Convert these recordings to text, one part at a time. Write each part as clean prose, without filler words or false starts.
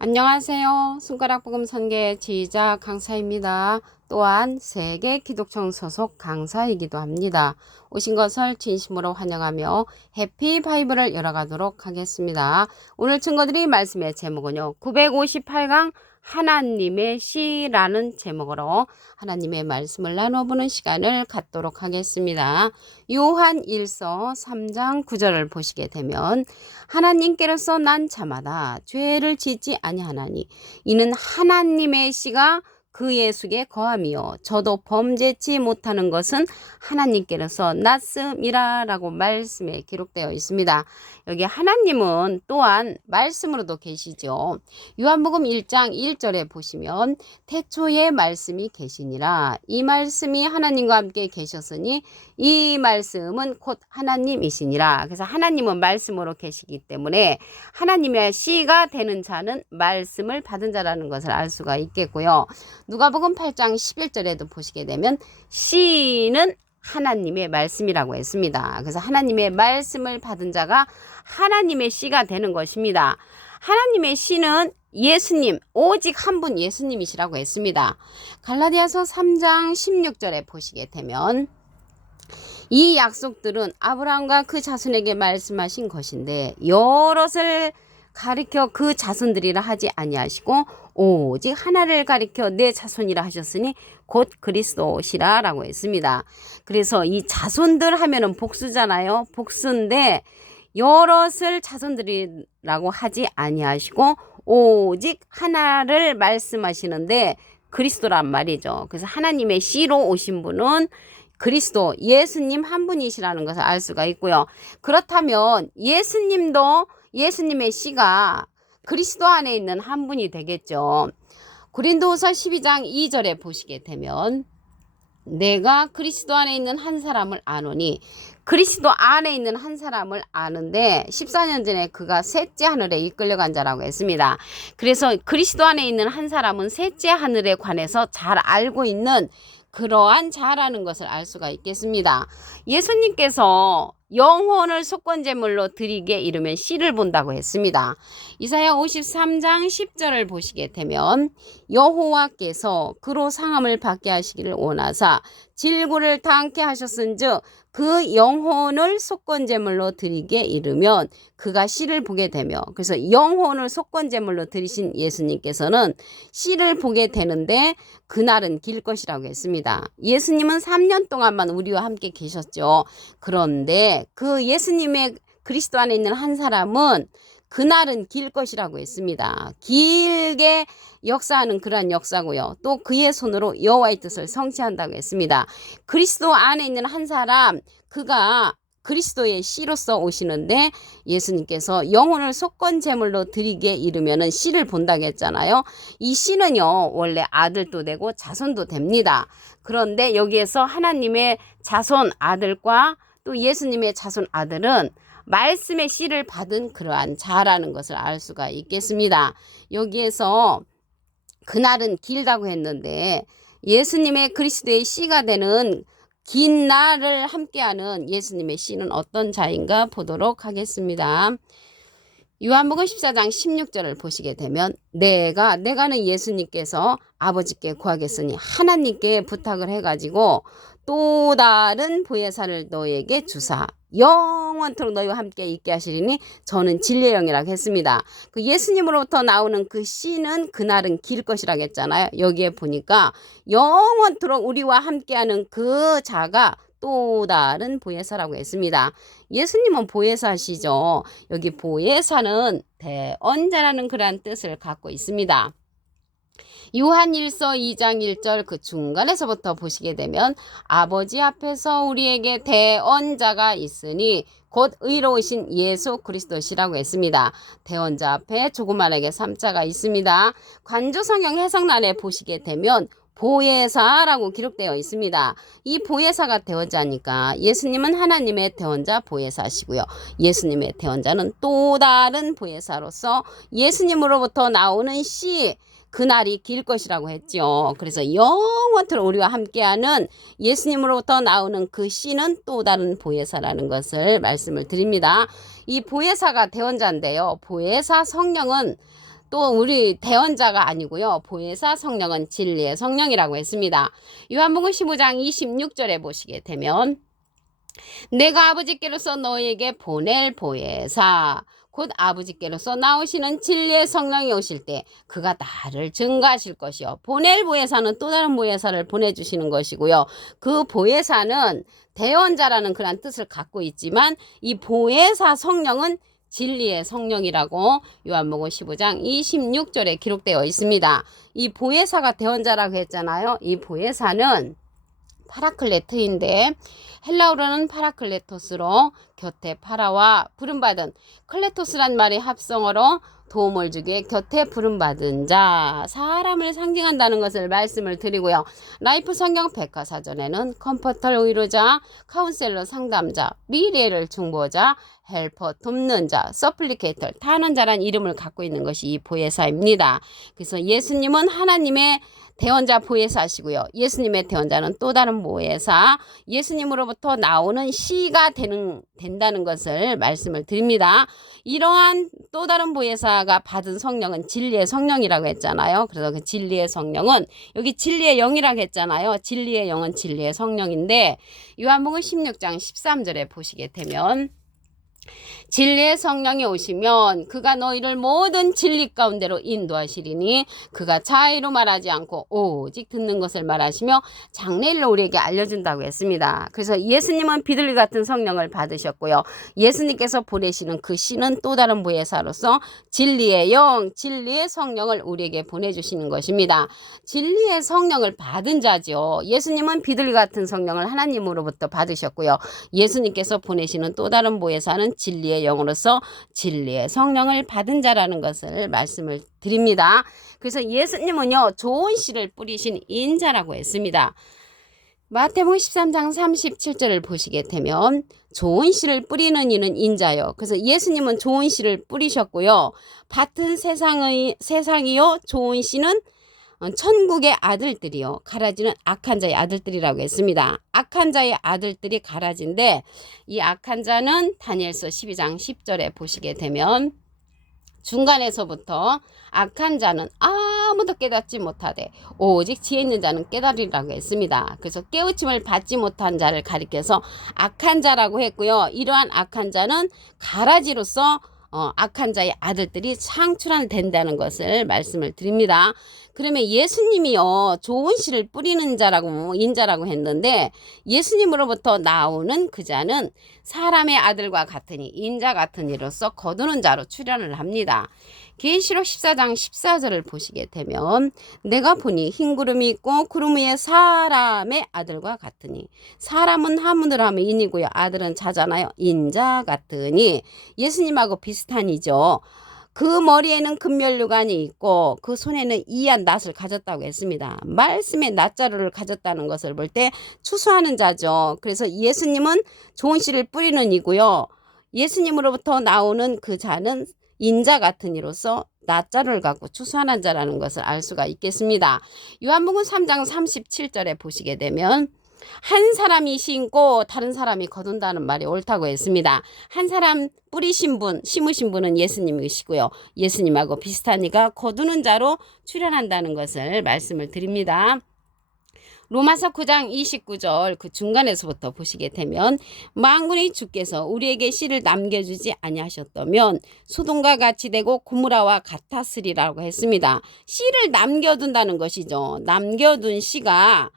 안녕하세요. 손가락복음 선계 지휘자 강사입니다. 또한 세계 기독청 소속 강사이기도 합니다. 오신 것을 진심으로 환영하며 해피 바이블을 열어가도록 하겠습니다. 오늘 증거드릴 말씀의 제목은요. 958강 하나님의 시라는 제목으로 하나님의 말씀을 나눠보는 시간을 갖도록 하겠습니다. 요한 1서 3장 9절을 보시게 되면 하나님께로서 난 자마다 죄를 짓지 아니하나니 이는 하나님의 씨가 그의 속에 거함이요 저도 범죄치 못하는 것은 하나님께로서 났음이라 라고 말씀에 기록되어 있습니다. 여기 하나님은 또한 말씀으로도 계시죠. 요한복음 1장 1절에 보시면 태초에 말씀이 계시니라. 이 말씀이 하나님과 함께 계셨으니 이 말씀은 곧 하나님이시니라. 그래서 하나님은 말씀으로 계시기 때문에 하나님의 씨가 되는 자는 말씀을 받은 자라는 것을 알 수가 있겠고요. 누가복음 8장 11절에도 보시게 되면 씨는 하나님의 말씀이라고 했습니다. 그래서 하나님의 말씀을 받은 자가 하나님의 씨가 되는 것입니다. 하나님의 씨는 예수님, 오직 한 분 예수님이시라고 했습니다. 갈라디아서 3장 16절에 보시게 되면 이 약속들은 아브라함과 그 자손에게 말씀하신 것인데 여럿을 가리켜 그 자손들이라 하지 아니하시고 오직 하나를 가리켜 내 자손이라 하셨으니 곧 그리스도시라 라고 했습니다. 그래서 이 자손들 하면은 복수잖아요. 복수인데 여럿을 자손들이라고 하지 아니하시고 오직 하나를 말씀하시는데 그리스도란 말이죠. 그래서 하나님의 씨로 오신 분은 그리스도 예수님 한 분이시라는 것을 알 수가 있고요. 그렇다면 예수님도 예수님의 씨가 그리스도 안에 있는 한 분이 되겠죠. 고린도후서 12장 2절에 보시게 되면 내가 그리스도 안에 있는 한 사람을 아노니 그리스도 안에 있는 한 사람을 아는데 14년 전에 그가 셋째 하늘에 이끌려간 자라고 했습니다. 그래서 그리스도 안에 있는 한 사람은 셋째 하늘에 관해서 잘 알고 있는 그러한 자라는 것을 알 수가 있겠습니다. 예수님께서 영혼을 속건제물로 드리게 이르면 씨를 본다고 했습니다. 이사야 53장 10절을 보시게 되면 여호와께서 그로 상함을 받게 하시기를 원하사 질고를 당케 하셨은즉 그 영혼을 속건제물로 드리게 이르면 그가 씨를 보게 되며 그래서 영혼을 속건제물로 드리신 예수님께서는 씨를 보게 되는데 그날은 길 것이라고 했습니다. 예수님은 3년 동안만 우리와 함께 계셨죠. 그런데 그 예수님의 그리스도 안에 있는 한 사람은 그날은 길 것이라고 했습니다. 길게 역사하는 그러한 역사고요. 또 그의 손으로 여호와의 뜻을 성취한다고 했습니다. 그리스도 안에 있는 한 사람, 그가 그리스도의 씨로서 오시는데 예수님께서 영혼을 속건제물로 드리게 이르면은 씨를 본다고 했잖아요. 이 씨는요 원래 아들도 되고 자손도 됩니다. 그런데 여기에서 하나님의 자손 아들과 또 예수님의 자손 아들은 말씀의 씨를 받은 그러한 자라는 것을 알 수가 있겠습니다. 여기에서 그날은 길다고 했는데 예수님의 그리스도의 씨가 되는 긴 날을 함께하는 예수님의 씨는 어떤 자인가 보도록 하겠습니다. 요한복음 14장 16절을 보시게 되면 내가는 예수님께서 아버지께 구하겠으니 하나님께 부탁을 해가지고 또 다른 보혜사를 너에게 주사 영원토록 너희와 함께 있게 하시리니 저는 진리의 영이라고 했습니다. 그 예수님으로부터 나오는 그 씨는 그날은 길 것이라고 했잖아요. 여기에 보니까 영원토록 우리와 함께하는 그 자가 또 다른 보혜사라고 했습니다. 예수님은 보혜사시죠. 여기 보혜사는 대언자라는 그러한 뜻을 갖고 있습니다. 요한 1서 2장 1절 그 중간에서부터 보시게 되면 아버지 앞에서 우리에게 대언자가 있으니 곧 의로우신 예수 그리스도시라고 했습니다. 대언자 앞에 조그만하게 3자가 있습니다. 관조성경 해석란에 보시게 되면 보혜사라고 기록되어 있습니다. 이 보혜사가 대언자니까 예수님은 하나님의 대언자 보혜사시고요. 예수님의 대언자는 또 다른 보혜사로서 예수님으로부터 나오는 씨 그날이 길 것이라고 했죠. 그래서 영원토록 우리와 함께하는 예수님으로부터 나오는 그 씨는 또 다른 보혜사라는 것을 말씀을 드립니다. 이 보혜사가 대언자인데요. 보혜사 성령은 또 우리 대언자가 아니고요. 보혜사 성령은 진리의 성령이라고 했습니다. 요한복음 15장 26절에 보시게 되면 내가 아버지께로서 너희에게 보낼 보혜사 곧 아버지께로서 나오시는 진리의 성령이 오실 때 그가 나를 증거하실 것이요. 보낼 보혜사는 또 다른 보혜사를 보내주시는 것이고요. 그 보혜사는 대언자라는 그런 뜻을 갖고 있지만 이 보혜사 성령은 진리의 성령이라고 요한복음 15장 26절에 기록되어 있습니다. 이 보혜사가 대언자라고 했잖아요. 이 보혜사는 파라클레트인데 헬라어로는 파라클레토스로 곁에 파라와 부름받은 클레토스란 말이 합성어로 도움을 주기에 곁에 부름받은 자 사람을 상징한다는 것을 말씀을 드리고요. 라이프 성경 백과사전에는 컴포터 위로자, 카운셀러 상담자, 미래를 중보자, 헬퍼 돕는 자, 서플리케이터 탄원자란 이름을 갖고 있는 것이 이 보혜사입니다. 그래서 예수님은 하나님의 대언자 보혜사시고요. 예수님의 대언자는 또 다른 보혜사, 예수님으로부터 나오는 씨가 된다는 것을 말씀을 드립니다. 이러한 또 다른 보혜사가 받은 성령은 진리의 성령이라고 했잖아요. 그래서 그 진리의 성령은 여기 진리의 영이라고 했잖아요. 진리의 영은 진리의 성령인데 요한복음 16장 13절에 보시게 되면 진리의 성령이 오시면 그가 너희를 모든 진리 가운데로 인도하시리니 그가 자의로 말하지 않고 오직 듣는 것을 말하시며 장래일로 우리에게 알려준다고 했습니다. 그래서 예수님은 비둘기 같은 성령을 받으셨고요. 예수님께서 보내시는 그 씨는 또 다른 보혜사로서 진리의 영, 진리의 성령을 우리에게 보내주시는 것입니다. 진리의 성령을 받은 자죠. 예수님은 비둘기 같은 성령을 하나님으로부터 받으셨고요. 예수님께서 보내시는 또 다른 보혜사는 진리의 영으로서 진리의 성령을 받은 자라는 것을 말씀을 드립니다. 그래서 예수님은요 좋은 씨를 뿌리신 인자라고 했습니다. 마태복음 13장 37절을 보시게 되면 좋은 씨를 뿌리는 이는 인자요. 그래서 예수님은 좋은 씨를 뿌리셨고요. 밭은 세상이요 좋은 씨는 천국의 아들들이요. 가라지는 악한 자의 아들들이라고 했습니다. 악한 자의 아들들이 가라지인데 이 악한 자는 다니엘서 12장 10절에 보시게 되면 중간에서부터 악한 자는 아무도 깨닫지 못하되 오직 지혜 있는 자는 깨달으리라고 했습니다. 그래서 깨우침을 받지 못한 자를 가리켜서 악한 자라고 했고요. 이러한 악한 자는 가라지로서 악한 자의 아들들이 창출한다는 것을 말씀을 드립니다. 그러면 예수님이요 좋은 씨를 뿌리는 자라고 인자라고 했는데 예수님으로부터 나오는 그 자는 사람의 아들과 같으니 인자 같은 이로서 거두는 자로 출현을 합니다. 계시록 14장 14절을 보시게 되면 내가 보니 흰 구름이 있고 구름 위에 사람의 아들과 같으니 사람은 하문을 하면 인이고요. 아들은 자잖아요. 인자 같으니 예수님하고 비슷한이죠. 그 머리에는 금면류관이 있고 그 손에는 이한 낫을 가졌다고 했습니다. 말씀의 낫자루를 가졌다는 것을 볼 때 추수하는 자죠. 그래서 예수님은 좋은 씨를 뿌리는 이고요. 예수님으로부터 나오는 그 자는 인자 같은 이로서 낫자루를 갖고 추수하는 자라는 것을 알 수가 있겠습니다. 요한복음 3장 37절에 보시게 되면 한 사람이 심고 다른 사람이 거둔다는 말이 옳다고 했습니다. 한 사람 뿌리신 분, 심으신 분은 예수님이시고요. 예수님하고 비슷한 이가 거두는 자로 출현한다는 것을 말씀을 드립니다. 로마서 9장 29절 그 중간에서부터 보시게 되면 만군의 주께서 우리에게 씨를 남겨주지 아니하셨다면 소돔과 같이 되고 고무라와 같았으리라고 했습니다. 씨를 남겨둔다는 것이죠. 남겨둔 씨가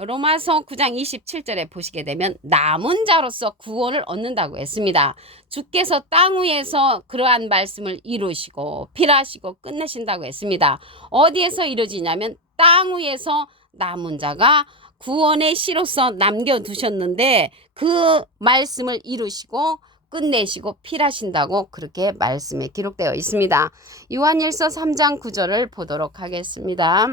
로마서 9장 27절에 보시게 되면 남은 자로서 구원을 얻는다고 했습니다. 주께서 땅 위에서 그러한 말씀을 이루시고 필하시고 끝내신다고 했습니다. 어디에서 이루어지냐면 땅 위에서 남은 자가 구원의 씨로서 남겨두셨는데 그 말씀을 이루시고 끝내시고 필하신다고 그렇게 말씀에 기록되어 있습니다. 요한일서 3장 9절을 보도록 하겠습니다.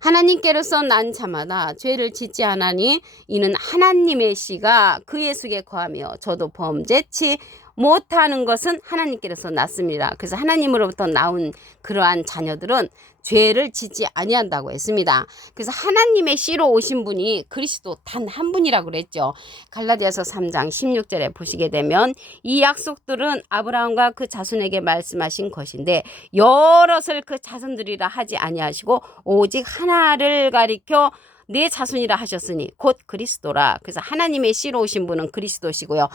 하나님께로서 난 자마다 죄를 짓지 않으니 이는 하나님의 씨가 그의 속에 거하며 저도 범죄치 못하는 것은 하나님께서 낳습니다. 그래서 하나님으로부터 나온 그러한 자녀들은 죄를 짓지 아니한다고 했습니다. 그래서 하나님의 씨로 오신 분이 그리스도 단 한 분이라고 그랬죠. 갈라디아서 3장 16절에 보시게 되면 이 약속들은 아브라함과 그 자손에게 말씀하신 것인데 여럿을 그 자손들이라 하지 아니하시고 오직 하나를 가리켜 내 자손이라 하셨으니 곧 그리스도라. 그래서 하나님의 씨로 오신 분은 그리스도시고요.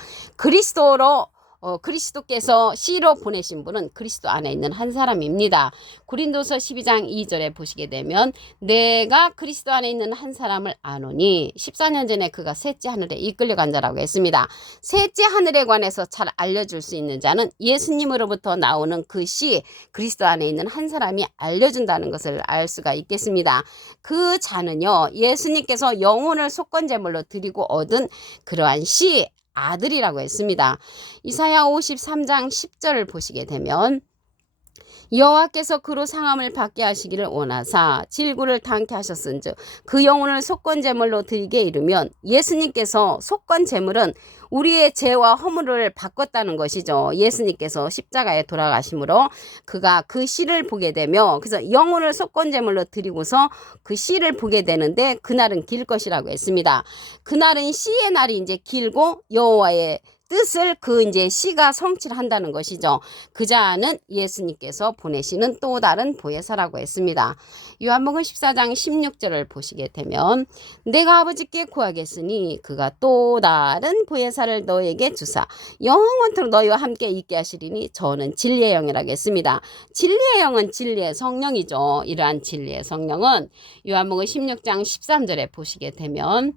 그리스도께서 씨로 보내신 분은 그리스도 안에 있는 한 사람입니다. 고린도서 12장 2절에 보시게 되면 내가 그리스도 안에 있는 한 사람을 아노니 14년 전에 그가 셋째 하늘에 이끌려간 자라고 했습니다. 셋째 하늘에 관해서 잘 알려줄 수 있는 자는 예수님으로부터 나오는 그 씨, 그리스도 안에 있는 한 사람이 알려준다는 것을 알 수가 있겠습니다. 그 자는요, 예수님께서 영혼을 속건제물로 드리고 얻은 그러한 씨, 아들이라고 했습니다. 이사야 53장 10절을 보시게 되면 여호와께서 그로 상함을 받게 하시기를 원하사 질구를 당케 하셨은즉 그 영혼을 속건제물로 드리게 이르면 예수님께서 속건제물은 우리의 죄와 허물을 바꿨다는 것이죠. 예수님께서 십자가에 돌아가심으로 그가 그 씨를 보게 되며 그래서 영혼을 속건제물로 드리고서 그 씨를 보게 되는데 그날은 길 것이라고 했습니다. 그날은 씨의 날이 이제 길고 여호와의 뜻을 그 이제 씨가 성취를 한다는 것이죠. 그 자는 예수님께서 보내시는 또 다른 보혜사라고 했습니다. 요한복음 14장 16절을 보시게 되면 내가 아버지께 구하겠으니 그가 또 다른 보혜사를 너에게 주사 영원토록 너희와 함께 있게 하시리니 저는 진리의 영이라고 했습니다. 진리의 영은 진리의 성령이죠. 이러한 진리의 성령은 요한복음 16장 13절에 보시게 되면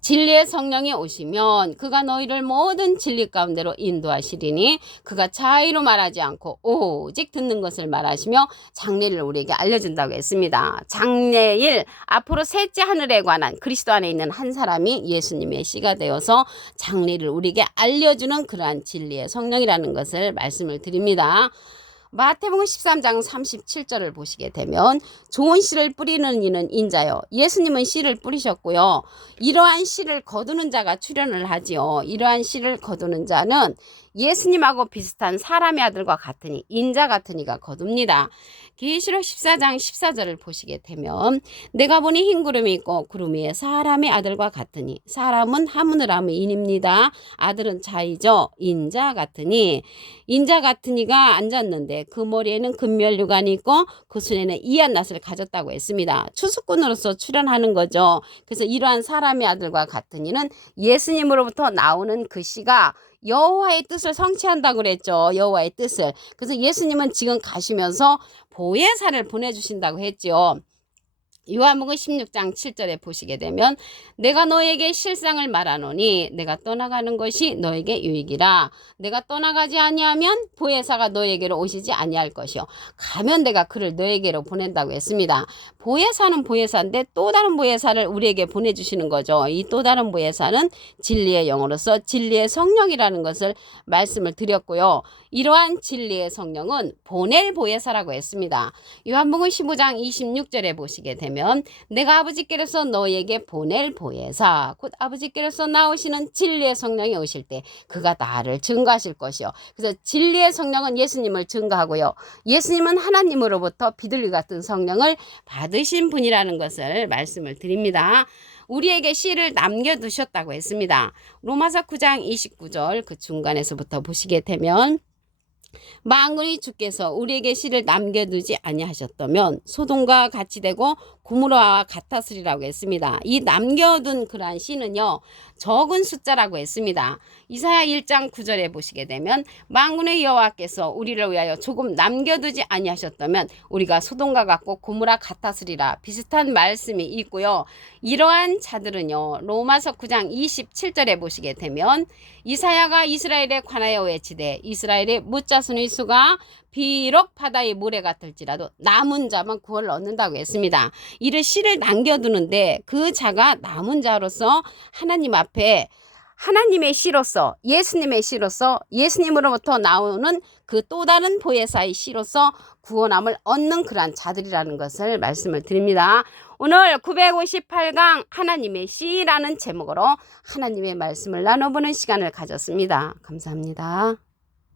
진리의 성령이 오시면 그가 너희를 모든 진리 가운데로 인도하시리니 그가 자의로 말하지 않고 오직 듣는 것을 말하시며 장래를 우리에게 알려준다고 했습니다. 장래일 앞으로 셋째 하늘에 관한 그리스도 안에 있는 한 사람이 예수님의 씨가 되어서 장래를 우리에게 알려주는 그러한 진리의 성령이라는 것을 말씀을 드립니다. 마태복음 13장 37절을 보시게 되면 좋은 씨를 뿌리는 이는 인자요. 예수님은 씨를 뿌리셨고요. 이러한 씨를 거두는 자가 출현을 하지요. 이러한 씨를 거두는 자는 예수님하고 비슷한 사람의 아들과 같으니 인자 같은 이가 거둡니다. 계시록 14장 14절을 보시게 되면 내가 보니 흰 구름이 있고 구름 위에 사람의 아들과 같으니 사람은 하문을 하면 인입니다. 아들은 자이죠. 인자 같으니 인자 같은 이가 앉았는데 그 머리에는 금면류관이 있고 그 손에는 이한 낫을 가졌다고 했습니다. 추수꾼으로서 출현하는 거죠. 그래서 이러한 사람의 아들과 같은 이는 예수님으로부터 나오는 그 씨가 여호와의 뜻을 성취한다고 그랬죠. 여호와의 뜻을. 그래서 예수님은 지금 가시면서 보혜사를 보내주신다고 했죠. 요한복음 16장 7절에 보시게 되면 내가 너에게 실상을 말하노니 내가 떠나가는 것이 너에게 유익이라. 내가 떠나가지 아니하면 보혜사가 너에게로 오시지 아니할 것이요 가면 내가 그를 너에게로 보낸다고 했습니다. 보혜사는 보혜사인데 또 다른 보혜사를 우리에게 보내주시는 거죠. 이 또 다른 보혜사는 진리의 영으로서 진리의 성령이라는 것을 말씀을 드렸고요. 이러한 진리의 성령은 보낼 보혜사라고 했습니다. 요한복음 15장 26절에 보시게 되면 내가 아버지께로서 너희에게 보낼 보혜사 곧 아버지께로서 나오시는 진리의 성령이 오실 때 그가 나를 증거하실 것이요. 그래서 진리의 성령은 예수님을 증거하고요. 예수님은 하나님으로부터 비둘기 같은 성령을 받으신 분이라는 것을 말씀을 드립니다. 우리에게 씨를 남겨두셨다고 했습니다. 로마서 9장 29절 그 중간에서부터 보시게 되면 만군의 주께서 우리에게 씨를 남겨두지 아니하셨다면 소돔과 같이 되고 고모라와 같았으리라고 했습니다. 이 남겨둔 그러한 씨는요 적은 숫자라고 했습니다. 이사야 1장 9절에 보시게 되면 만군의 여호와께서 우리를 위하여 조금 남겨두지 아니하셨다면 우리가 소돔과 같고 고모라 같았으리라 비슷한 말씀이 있고요. 이러한 자들은요 로마서 9장 27절에 보시게 되면 이사야가 이스라엘에 관하여 외치되 이스라엘의 뭇자손의 수가 비록 바다의 모래 같을지라도 남은 자만 구원을 얻는다고 했습니다. 이를 씨를 남겨두는데 그 자가 남은 자로서 하나님 앞에 하나님의 씨로서 예수님의 씨로서 예수님으로부터 나오는 그 또 다른 보혜사의 씨로서 구원함을 얻는 그러한 자들이라는 것을 말씀을 드립니다. 오늘 958강 하나님의 씨라는 제목으로 하나님의 말씀을 나눠보는 시간을 가졌습니다. 감사합니다.